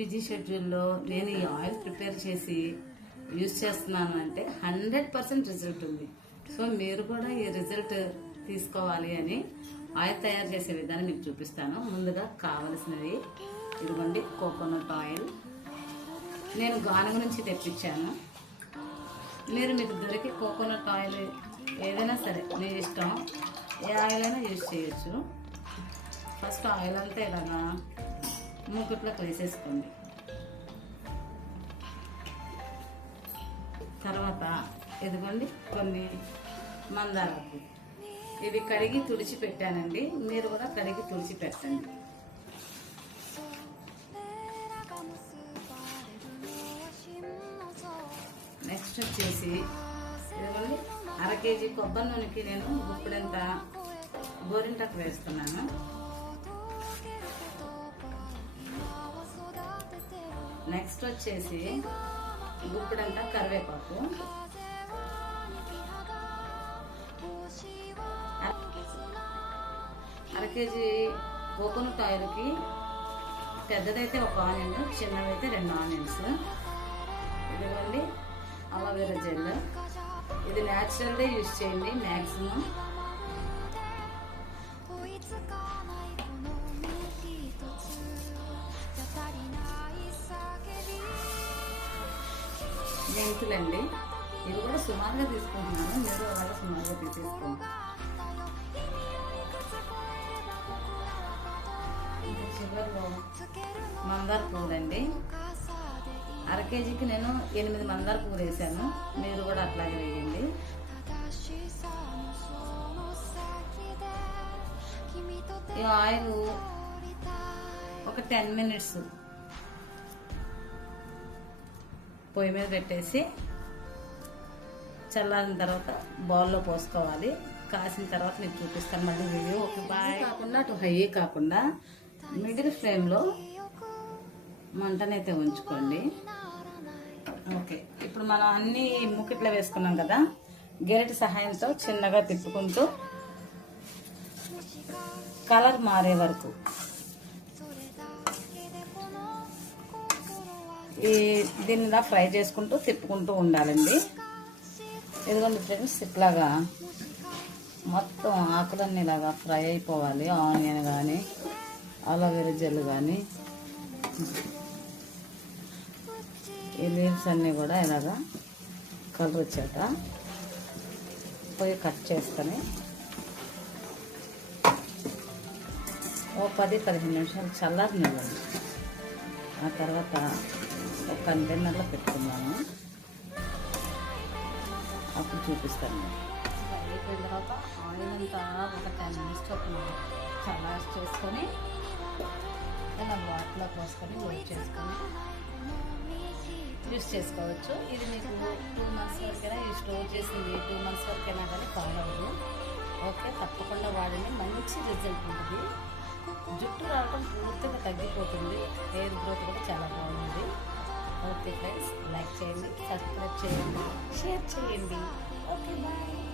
Busy షెడ్యూల్లో నేను ఈ ఆయిల్ ప్రిపేర్ చేసి యూజ్ చేస్తున్నాను అంటే 100% రిజల్ట్ ఉంది. సో మీరు కూడా ఈ రిజల్ట్ తీసుకోవాలి అని ఆయిల్ తయారు చేసే విధానం మీకు చూపిస్తాను. ముందుగా కావలసినవి ఇదిగోండి, కోకోనట్ ఆయిల్. నేను గానుగ నుంచి తెప్పించాను. మీకు దొరికే కోకోనట్ ఆయిల్ ఏదైనా సరే మీ ఇష్టం, ఏ ఆయిల్ అయినా యూజ్ చేయొచ్చు. ఫస్ట్ ఆయిల్ అంతా ఇలాగా మూకుట్లోకి వేసేసుకోండి. తర్వాత ఇదిగోండి కొన్ని మందారాకు, ఇవి కడిగి తుడిచి పెట్టానండి. మీరు కూడా కడిగి తుడిచి పెట్టండి. నెక్స్ట్ వచ్చేసి ఇదిగోండి, 1/2 kg కొబ్బరి నూనెకి నేను గుప్పెడంత గోరింటాకు వేస్తున్నాను. నెక్స్ట్ వచ్చేసి గుప్పెడంత కరివేపాకు, 1/2 kg కోకోనట్ ఆయిల్కి పెద్దదైతే 1 ఆనియన్, చిన్నదైతే 2 ఆనియన్స్. ఇదిగోండి అలోవెరా జెల్, ఇది న్యాచురల్గా యూజ్ చేయండి మ్యాక్సిమం. మెంతులండి, ఇది కూడా సుమారుగా తీసుకుంటున్నాను, మీరు అలాగే సుమారుగా తీసేసుకోండి. చివరిలో మందార పువ్వులండి, 1/2 kgకి నేను 8 మందార పువ్వులు వేసాను, మీరు కూడా అట్లాగే వేయండి. ఈ ఆయిల్ ఒక 10 minutes పొయ్యి మీద పెట్టేసి చల్లారిన తర్వాత బౌల్లో పోసుకోవాలి. కాసిన తర్వాత నేను చూపిస్తాను మళ్ళీ వీడియో. Okay bye. కాకుండా అటు హై కాకుండా మిడిల్ ఫ్లేమ్లో మంటనైతే ఉంచుకోండి. ఓకే, ఇప్పుడు మనం అన్ని మూకిట్లో వేసుకున్నాం కదా, గెరిటి సహాయంతో చిన్నగా తిప్పుకుంటూ కలర్ మారే వరకు దీన్ని ఇలా ఫ్రై చేసుకుంటూ తిప్పుకుంటూ ఉండాలండి. ఇదిగోండి ఫ్రెండ్స్, ఇట్లాగా మొత్తం ఆకులన్నీ ఇలాగా ఫ్రై అయిపోవాలి. ఆనియన్ కానీ అలోవెరా జెల్ కానీ ఈ లీవ్స్ అన్నీ కూడా ఇలాగా కలర్ వచ్చాక పోయి కట్ చేసుకొని ఓ 10-15 నిమిషాలు చల్లారనివ్వండి. ఆ తర్వాత ఒక కంటైనర్లో పెట్టుకున్నాను, అప్పుడు చూపిస్తాను. అయిపోయిన తర్వాత ఆయిల్ అంతా ఒక 10 minutes చల్లారి చేసుకొని ఇలా వాటిలో పోసుకొని వేడి చేసుకొని యూస్ చేసుకోవచ్చు. ఇది మీకు 2 months వరకైనా ఇది స్టోర్ చేసింది 2 months వరకైనా కానీ కావాలి. ఓకే, తప్పకుండా వాడిని, మంచి రిజల్ట్ ఉంటుంది. జుట్టు రావడం పూర్తిగా తగ్గిపోతుంది, హెయిర్ గ్రోత్ కూడా చాలా బాగుంది. ఓకే ఫ్రెండ్స్, లైక్ చేయండి, సబ్స్క్రైబ్ చేయండి, షేర్ చేయండి. Okay bye.